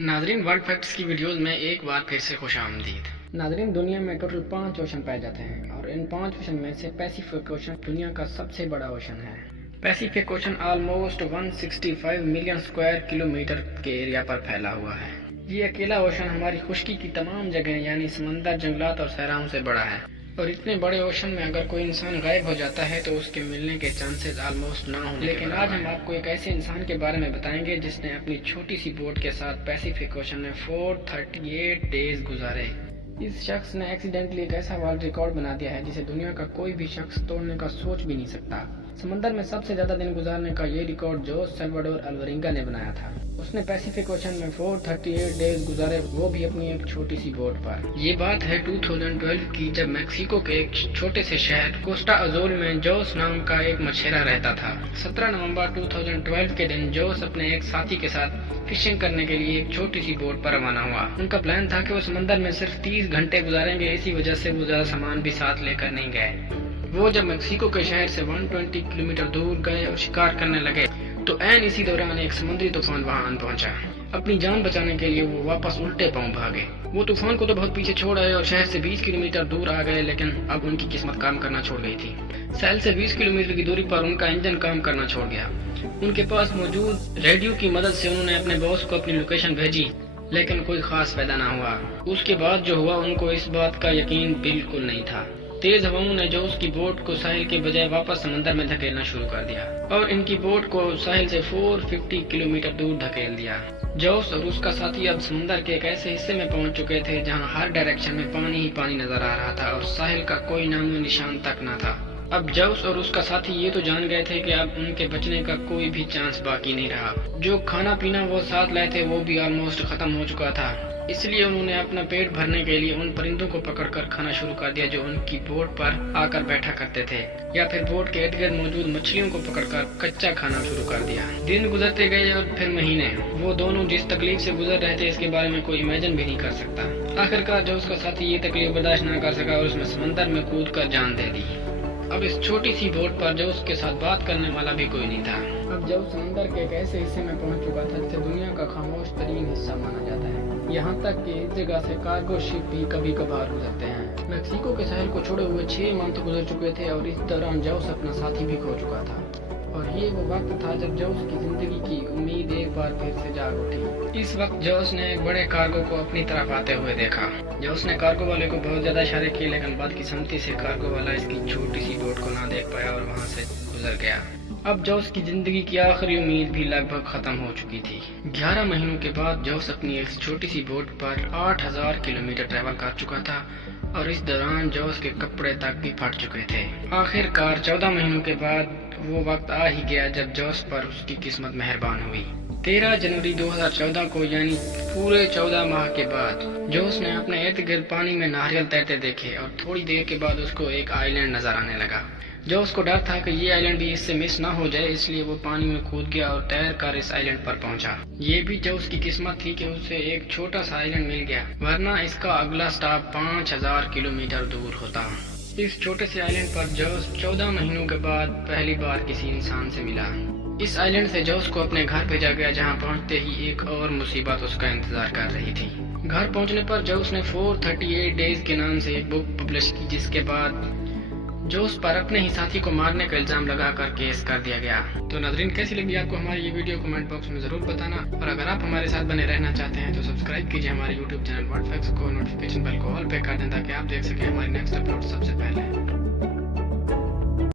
ناظرین، world facts کی videos میں ایک بار پھر سے خوش آمدید۔ ناظرین، دنیا میں ٹوٹل 5 اوشن پائے جاتے ہیں اور ان 5 اوشن میں سے پیسیفک اوشن دنیا کا سب سے بڑا اوشن ہے۔ Pacific ocean almost 165 million square kilometre کے ایریا پر پھیلا ہوا ہے۔ یہ اکیلا اوشن ہماری خشکی کی تمام جگہیں یعنی سمندر، جنگلات اور صحراؤں سے بڑا ہے، اور اتنے بڑے اوشن میں اگر کوئی انسان غائب ہو جاتا ہے تو اس کے ملنے کے چانسز آلموسٹ نہ ہوں۔ لیکن آج ہم آپ کو ایک ایسے انسان کے بارے میں بتائیں گے جس نے اپنی چھوٹی سی بوٹ کے ساتھ پیسیفک اوشن میں 438 ڈیز گزارے۔ اس شخص نے ایکسیڈنٹلی ایک ایسا ورلڈ ریکارڈ بنا دیا ہے جسے دنیا کا کوئی بھی شخص توڑنے کا سوچ بھی نہیں سکتا۔ سمندر میں سب سے زیادہ دن گزارنے کا یہ ریکارڈ جو سلواڈور الورینگا نے بنایا تھا۔ اس نے پیسیفک اوشن میں 438 ڈیز گزارے، وہ بھی اپنی ایک چھوٹی سی بوٹ پر۔ یہ بات ہے 2012 کی، جب میکسیکو کے ایک چھوٹے سے شہر کوسٹا ازول میں جوس نام کا ایک مچھیرا رہتا تھا۔ 17 نومبر 2012 کے دن جوس اپنے ایک ساتھی کے ساتھ فشنگ کرنے کے لیے ایک چھوٹی سی بوٹ پر روانہ ہوا۔ ان کا پلان تھا کہ وہ سمندر میں صرف 30 گھنٹے گزاریں گے، اسی وجہ سے وہ زیادہ سامان بھی ساتھ لے کر نہیں گئے۔ وہ جب میکسیکو کے شہر سے 120 کلومیٹر دور گئے اور شکار کرنے لگے تو عین اسی دوران ایک سمندری طوفان وہاں آن پہنچا۔ اپنی جان بچانے کے لیے وہ واپس الٹے پاؤں بھاگے۔ وہ طوفان کو تو بہت پیچھے چھوڑ آئے اور شہر سے 20 کلومیٹر دور آ گئے، لیکن اب ان کی قسمت کام کرنا چھوڑ گئی تھی۔ ساحل سے 20 کلومیٹر کی دوری پر ان کا انجن کام کرنا چھوڑ گیا۔ ان کے پاس موجود ریڈیو کی مدد سے انہوں نے اپنے باس کو اپنی لوکیشن بھیجی، لیکن کوئی خاص فائدہ نہ ہوا۔ اس کے بعد جو ہوا ان کو اس بات کا یقین بالکل نہیں تھا۔ تیز ہواؤں نے جو اس کی بوٹ کو ساحل کے بجائے واپس سمندر میں دھکیلنا شروع کر دیا اور ان کی بوٹ کو ساحل سے 450 کلومیٹر دور دھکیل دیا۔ جوس اور اس کا ساتھی اب سمندر کے ایک ایسے حصے میں پہنچ چکے تھے جہاں ہر ڈائریکشن میں پانی ہی پانی نظر آ رہا تھا اور ساحل کا کوئی نام و نشان تک نہ تھا۔ اب جوس اور اس کا ساتھی یہ تو جان گئے تھے کہ اب ان کے بچنے کا کوئی بھی چانس باقی نہیں رہا۔ جو کھانا پینا وہ ساتھ لائے تھے وہ بھی آلموسٹ ختم ہو چکا تھا، اس لیے انہوں نے اپنا پیٹ بھرنے کے لیے ان پرندوں کو پکڑ کر کھانا شروع کر دیا جو ان کی بوٹ پر آ کر بیٹھا کرتے تھے، یا پھر بوٹ کے ارد گرد موجود مچھلیوں کو پکڑ کر کچا کھانا شروع کر دیا۔ دن گزرتے گئے اور پھر مہینے۔ وہ دونوں جس تکلیف سے گزر رہے تھے اس کے بارے میں کوئی امیجن بھی نہیں کر سکتا۔ آخرکار جو اس کا ساتھی یہ تکلیف برداشت نہ کر سکا اور اس میں سمندر میں کود کر جان دے دی۔ اب اس چھوٹی سی بوٹ پر جو اس کے ساتھ بات کرنے والا بھی کوئی نہیں تھا۔ اب جو سمندر کے ایک ایسے حصے میں پہنچ چکا تھا جسے دنیا کا خاموش ترین حصہ مانا جاتا ہے، یہاں تک کہ اس جگہ سے کارگو شپ بھی کبھی کبھار گزرتے ہیں۔ میکسیکو کے ساحل کو چھوڑے ہوئے 6 منتھ گزر چکے تھے اور اس دوران جوس اپنا ساتھی بھی کھو چکا تھا، اور یہ وہ وقت تھا جب جوس کی زندگی کی امید ایک بار پھر سے جاگ اٹھی۔ اس وقت جوس نے ایک بڑے کارگو کو اپنی طرف آتے ہوئے دیکھا۔ جوس نے کارگو والے کو بہت زیادہ اشارے کیے، لیکن بدقسمتی سے کارگو والا اس کی چھوٹی سی بوٹ کو نہ دیکھ پایا اور وہاں سے گزر گیا۔ اب جوس کی زندگی کی آخری امید بھی لگ بھگ ختم ہو چکی تھی۔ 11 مہینوں کے بعد جوس اپنی ایک چھوٹی سی بوٹ پر 8000 کلومیٹر ٹریول کر چکا تھا اور اس دوران جوس کے کپڑے تک بھی پھٹ چکے تھے۔ آخر کار 14 مہینوں کے بعد وہ وقت آ ہی گیا جب جوس پر اس کی قسمت مہربان ہوئی۔ 13 جنوری 2014 کو، یعنی پورے 14 ماہ کے بعد، جوس نے اپنے ارد گرد پانی میں ناریل تیرتے دیکھے اور تھوڑی دیر کے بعد اس کو ایک آئی لینڈ نظر آنے لگا۔ جوس کو ڈر تھا کہ یہ آئی لینڈ بھی اس سے مس نہ ہو جائے، اس لیے وہ پانی میں کود گیا اور تیر کر اس آئی لینڈ پر پہنچا۔ یہ بھی جوس کی قسمت تھی کہ اسے ایک چھوٹا سا آئی لینڈ مل گیا، ورنہ اس کا اگلا سٹاپ 5000 کلومیٹر دور ہوتا۔ اس چھوٹے سے آئی لینڈ پر جوس 14 مہینوں کے بعد پہلی بار کسی انسان سے ملا۔ اس آئی لینڈ سے جوس کو اپنے گھر بھیجا گیا، جہاں پہنچتے ہی ایک اور مصیبت اس کا انتظار کر رہی تھی۔ گھر پہنچنے پر جوس نے 438 ڈیز کے نام سے ایک بک پبلش کی، جس کے بعد جوس پر اپنے ہی ساتھی کو مارنے کا الزام لگا کر کیس کر دیا گیا۔ تو ناظرین، کیسی لگی آپ کو ہماری یہ ویڈیو؟ کمنٹ باکس میں ضرور بتانا، اور اگر آپ ہمارے ساتھ بنے رہنا چاہتے ہیں تو سبسکرائب کیجیے ہمارے یوٹیوب چینل ورلڈ فیکٹس کو، نوٹیفیکیشن بیل کو آل پہ کر دیں تاکہ آپ دیکھ سکیں ہماری نیکسٹ اپلوڈ سب سے پہلے۔